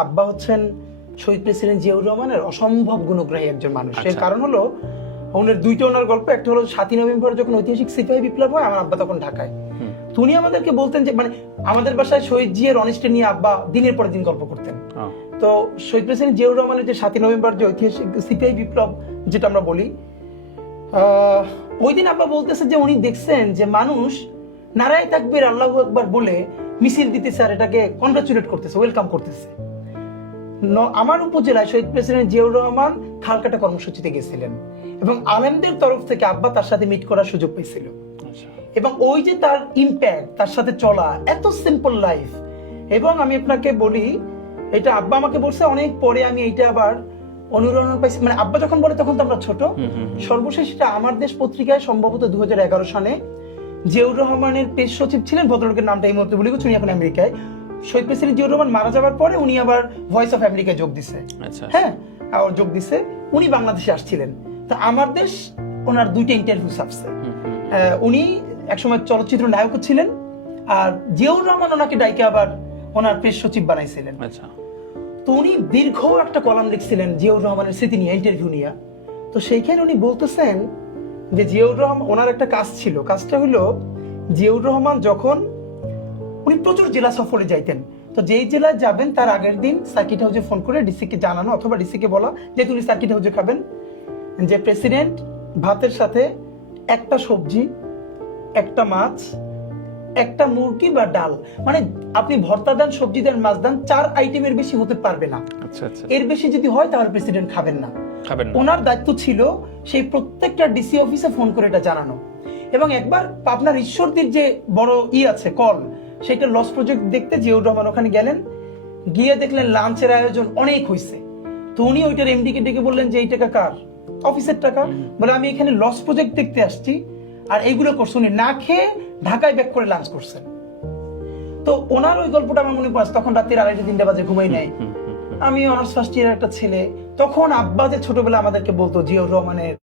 আব্বা হচ্ছেন শহীদ প্রেসিডেন্ট জিয়াউর রহমানের অসম্ভব গুণগ্রাহী একজন মানুষ। এর কারণ হলো ওনার দুইটা ওনার গল্প। একটা হলো 7ই নভেম্বর যখন ঐতিহাসিক সিপাহী বিপ্লব হয়, আমার আব্বা তখন ঢাকায়। তো উনি আমাদেরকে বলতেন যে মানে আমাদের বাসায় শহীদ জিয়ার অনিষ্টে নিয়ে আব্বা দিনের পর দিন গল্প করতেন। তো শহীদ প্রেসিডেন্ট জিয়াউর রহমানের যে 7ই নভেম্বর যে ঐতিহাসিক সিপাহী বিপ্লব যেটা আমরা বলি, ওই দিন আব্বা বলতেছে যে উনি দেখছেন যে মানুষ নারায়ে তাকবীর আল্লাহু আকবার বলে মিছিল দিতেছে আর এটাকে কনগ্রাচুলেট করতেছে, ওয়েলকাম করতেছে। আমার উপজেলায় শহীদ প্রেসিডেন্ট জিয়াউর রহমান খালকাটা কর্মসূচিতে গেছিলেন এবং আলেমদের তরফ থেকে আব্বা তার সাথে মিট করার সুযোগ পেয়েছিল। এবং ওই যে তার ইম্প্যাক্ট, তার সাথে চলা, এত সিম্পল লাইফ। এবং আমি আপনাকে বলি, এটা আব্বা আমাকে বলছে অনেক পরে, আমি এইটা আবার অনুরণন পাইছি। মানে আব্বা যখন বলে তখন তো আমরা ছোট। সর্বশেষ এটা আমার দেশ পত্রিকায় সম্ভবত 2011 সালে জিয়াউর রহমানের পেশ সচিব ছিলেন, ভদ্রলোকের নামটা এই মুহূর্তে বলি, উনি এখন আমেরিকায়। শহীদ প্রেসিডেন্ট জিয়াউর রহমান মারা যাওয়ার পরে উনি আবার ভয়েস অফ আমেরিকায় যোগ দিছে। হ্যাঁ, আর যোগ দিছে। উনি বাংলাদেশে আসছিলেন। তো আমার দেশ ওনার দুইটা ইন্টারভিউ ছাপছে। উনি একসময় চলচ্চিত্র নায়কও ছিলেন, আর জিয়াউর রহমান ওনাকে ডাইকে আবার ওনার প্রেস সচিব বানাইছিলেন। তো উনি দীর্ঘ একটা কলাম লিখছিলেন জিয়াউর রহমানের স্মৃতি নিয়ে, ইন্টারভিউ নিয়ে। তো সেইখানে উনি বলতেছেন যে জিয়াউর রহমান, ওনার একটা কাজ ছিল, কাজটা হলো জিয়াউর রহমান যখন উনি প্রচুর জেলা সফরে যাইতেন, তো যেই জেলায় যাবেন তার আগের দিন সার্কিট হাউসে ফোন করে ডিসিকে জানানো অথবা ডিসিকে বলা যে তুমি সার্কিট হাউসে খাবেন, যে প্রেসিডেন্ট ভাতের সাথে একটা সবজি, একটা মাছ, একটা মুরগি বা ডাল, মানে আপনি ভর্তা দেন, সবজি দেন, মাছ দেন, 4 আইটেমের বেশি হতে পারবে না। এর বেশি যদি হয় তাহলে প্রেসিডেন্ট খাবেন না। ওনার দায়িত্ব ছিল সেই প্রত্যেকটা ডিসি অফিসে ফোন করে এটা জানানো। এবং একবার আপনার ঈশ্বরদীর যে বড় আছে কল, সেটা লস প্রজেক্ট দেখতে জিয়াউর রহমান ওখানে গেলেন, গিয়ে দেখলেন লাঞ্চের আয়োজন অনেক হয়েছে। তো উনি ওইটার এমডি কে ডেকে বললেন যে এই টাকা কার? অফিসের টাকা। বলে আমি এখানে লস প্রজেক্ট দেখতে আসছি আর এইগুলো করছে। উনি না খেয়ে ঢাকায় ব্যাক করে লাঞ্চ করছেন। তো ওনার ওই গল্পটা আমার মনে পড়ছে। তখন রাতের 2:30-3টা বাজে, ঘুমাই নাই। আমি অনার্স ফার্স্ট ইয়ারের একটা ছেলে। তখন আব্বা যে ছোটবেলা আমাদেরকে বলতো জিয়াউর রহমানের